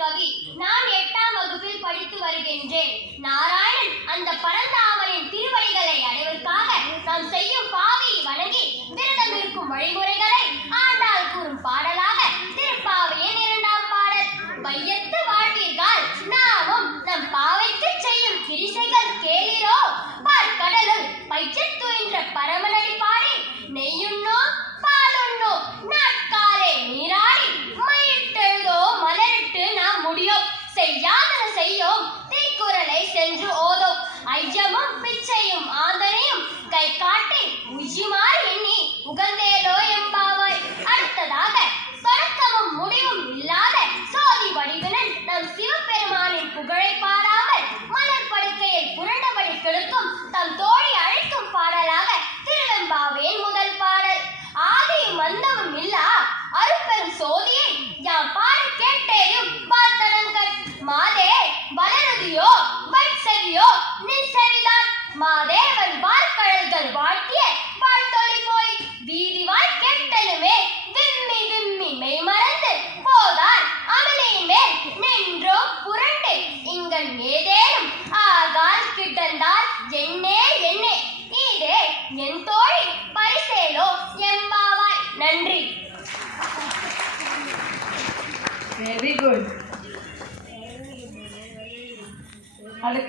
கவி. நான் 8ஆம் வகுப்பில் படித்து வருகின்றேன். நாராயணன் அந்த பரந்தாமனின் திருவடிகளை அடைவதற்காக நாம் செய்யும் பாவியை வணங்கி விரதம் இருக்கும் வழிமுறைகளை ஆண்டாள் கூறும் பாடலாக திருப்பாவையின் 2ஆம் பாடல். வையத்து வாழ்வீர்கள் நாமும் நம் பாவைக்கு செய்யும் கிரிசைகள் கேளிரோ, பார்க்கடலுள் பயிற்சித் துயின்ற பரமனடி பாடி நெய்யுண்ணோம் பாலுண்ணோம் நாட்காலே நீராடி மயிட்டெழுதோ மலரிட்டு நாம் முடியோம், செய்யாதன செய்யோம் தீக்குறளை சென்று ஓதோம், ஐயமும் பிச்சையும் ஆந்தனையும் கை காட்டி உய்யுமாறு எண்ணி உகந்தேலோ எம்பாவாய். அடுத்ததாக தொடக்கமும் முடிவும் இல்லாத சோதி வடிவினன் நம் சிவபெருமானின் புகழை பாடாமல் மலர் படுக்கையை புரண்டபடி கெடுக்கும் தம் தோழி அழைக்கும் பாடலாக திருவெம்பாவையின் முதல் பாடல். ஆதியும் அந்தமும் இல்லா அருட்பெரும் சோதியை யாம் பாட கேட்டேயும் பார்த்தனங்கள் மாதே வளருதியோ வைசெவியோ நின் செவிதான், மாதேவன் வார்கழல்கள் வாழ்த்திய வாழ்த்தொழி போய் வீதிவாய் கேட்டலுமே விம்மி விம்மி மெய்மறந்து போதார் அமலின் மேல் நின்றோம் புரண்டு இங்கன் ஏதேனும் ஆகால் கிட்டந்தால் என்னே என்னே இதே என் தோழி பரிசேலோ எம்பாவாய். நன்றி. Very good.